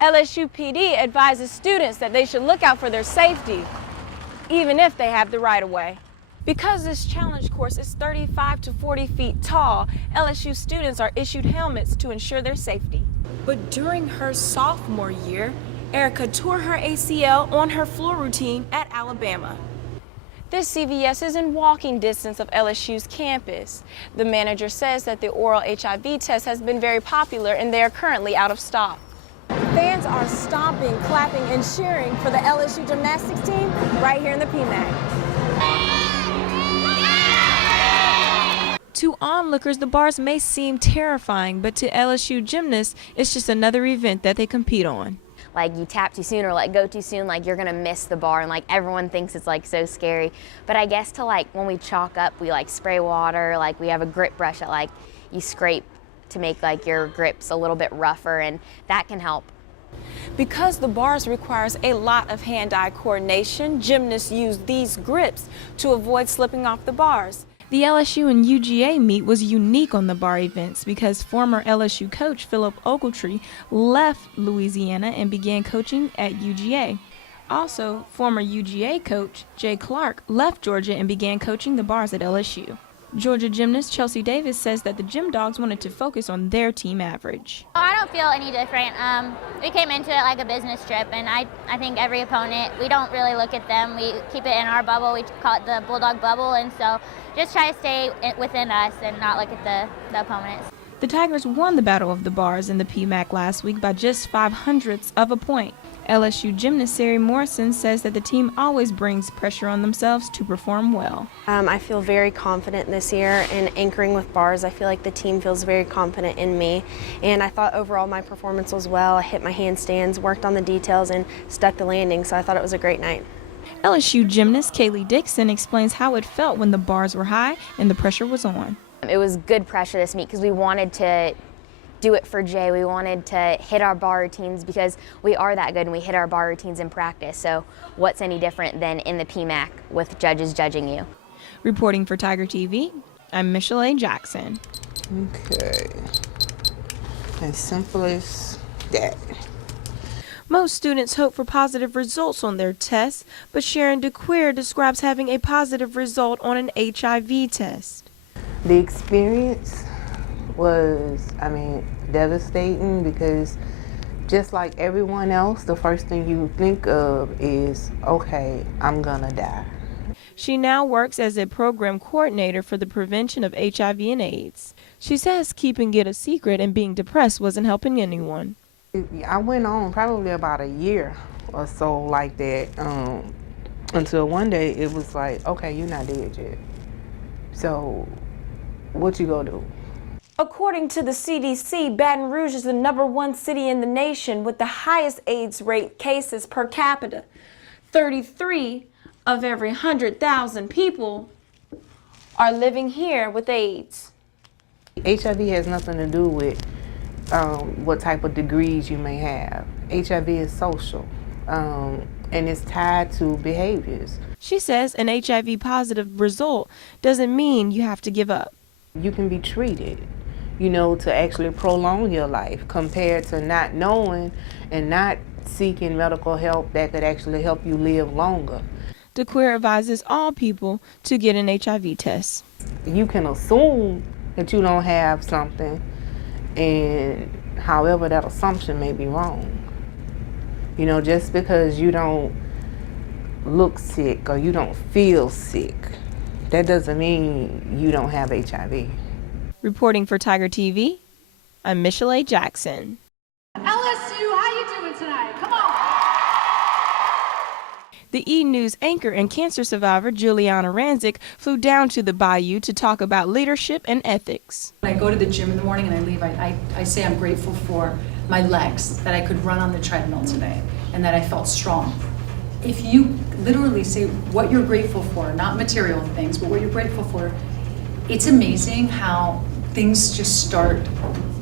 LSU PD advises students that they should look out for their safety, even if they have the right-of-way. Because this challenge course is 35 to 40 feet tall, LSU students are issued helmets to ensure their safety. But during her sophomore year, Erica tore her ACL on her floor routine at Alabama. This CVS is in walking distance of LSU's campus. The manager says that the oral HIV test has been very popular and they are currently out of stock. Fans are stomping, clapping, and cheering for the LSU gymnastics team right here in the PMAC. To onlookers, the bars may seem terrifying, but to LSU gymnasts, it's just another event that they compete on. Like you tap too soon or like go too soon, like you're gonna miss the bar, and like everyone thinks it's like so scary. But I guess to like when we chalk up, we like spray water, like we have a grip brush that like you scrape to make like your grips a little bit rougher, and that can help. Because the bars requires a lot of hand-eye coordination, gymnasts use these grips to avoid slipping off the bars. The LSU and UGA meet was unique on the bar events because former LSU coach Philip Ogletree left Louisiana and began coaching at UGA. Also, former UGA coach Jay Clark left Georgia and began coaching the bars at LSU. Georgia gymnast Chelsea Davis says that the Gym Dogs wanted to focus on their team average. I don't feel any different. We came into it like a business trip, and I think every opponent, we don't really look at them. We keep it in our bubble. We call it the Bulldog bubble, and so just try to stay within us and not look at the opponents. The Tigers won the Battle of the Bars in the PMAC last week by just 0.05 of a point. LSU gymnast Sari Morrison says that the team always brings pressure on themselves to perform well. I feel very confident this year in anchoring with bars. I feel like the team feels very confident in me, and I thought overall my performance was well. I hit my handstands, worked on the details, and stuck the landing, so I thought it was a great night. LSU gymnast Kaylee Dixon explains how it felt when the bars were high and the pressure was on. It was good pressure this meet because we wanted to do it for Jay. We wanted to hit our bar routines because we are that good and we hit our bar routines in practice. So what's any different than in the PMAC with judges judging you? Reporting for Tiger TV, I'm Michel'le Jackson. Okay, as simple as that. Most students hope for positive results on their tests, but Sharon DeQueer describes having a positive result on an HIV test. The experience was, devastating because just like everyone else, the first thing you think of is, okay, I'm gonna die. She now works as a program coordinator for the prevention of HIV and AIDS. She says keeping it a secret and being depressed wasn't helping anyone. I went on probably about a year or so like that until one day it was like, okay, you're not dead yet. So what you gonna do? According to the CDC, Baton Rouge is the #1 city in the nation with the highest AIDS rate cases per capita. 33 of every 100,000 people are living here with AIDS. HIV has nothing to do with what type of degrees you may have. HIV is social, and it's tied to behaviors. She says an HIV positive result doesn't mean you have to give up. You can be treated, to actually prolong your life compared to not knowing and not seeking medical help that could actually help you live longer. DeQueer advises all people to get an HIV test. You can assume that you don't have something, and however that assumption may be wrong. Just because you don't look sick or you don't feel sick, that doesn't mean you don't have HIV. Reporting for Tiger TV, I'm Michel'le Jackson. LSU, how you doing tonight? Come on. The E! News anchor and cancer survivor Juliana Rancic flew down to the Bayou to talk about leadership and ethics. When I go to the gym in the morning and I leave, I say I'm grateful for my legs, that I could run on the treadmill today, and that I felt strong. If you literally say what you're grateful for, not material things, but what you're grateful for, it's amazing how things just start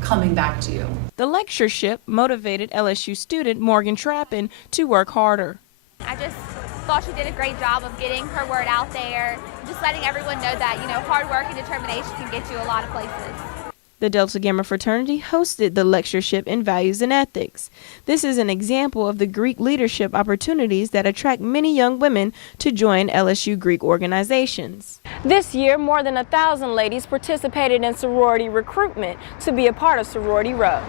coming back to you. The lectureship motivated LSU student Morgan Trappin to work harder. I just thought she did a great job of getting her word out there, just letting everyone know that, hard work and determination can get you a lot of places. The Delta Gamma fraternity hosted the lectureship in Values and Ethics. This is an example of the Greek leadership opportunities that attract many young women to join LSU Greek organizations. This year, more than 1,000 ladies participated in sorority recruitment to be a part of Sorority Row.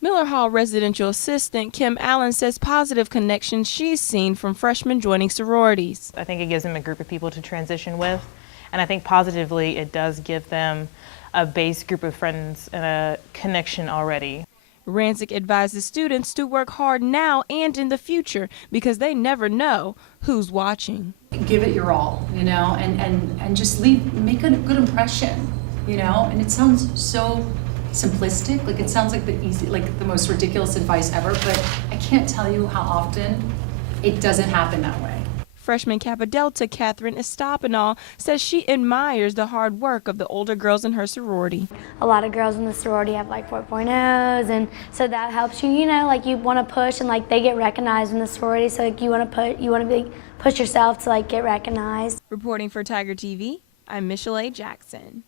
Miller Hall residential assistant Kim Allen says positive connections she's seen from freshmen joining sororities. I think it gives them a group of people to transition with, and I think positively it does give them a base group of friends and a connection already. Rancic advises students to work hard now and in the future because they never know who's watching. Give it your all, you know, and just make a good impression, you know, and it sounds so simplistic, like it sounds like the most ridiculous advice ever, but I can't tell you how often it doesn't happen that way. Freshman Kappa Delta Catherine Estopinal says she admires the hard work of the older girls in her sorority. A lot of girls in the sorority have like 4.0s, and so that helps you, you know, like you want to push and like they get recognized in the sorority, so like you want to push yourself to like get recognized. Reporting for Tiger TV, I'm Michel'le Jackson.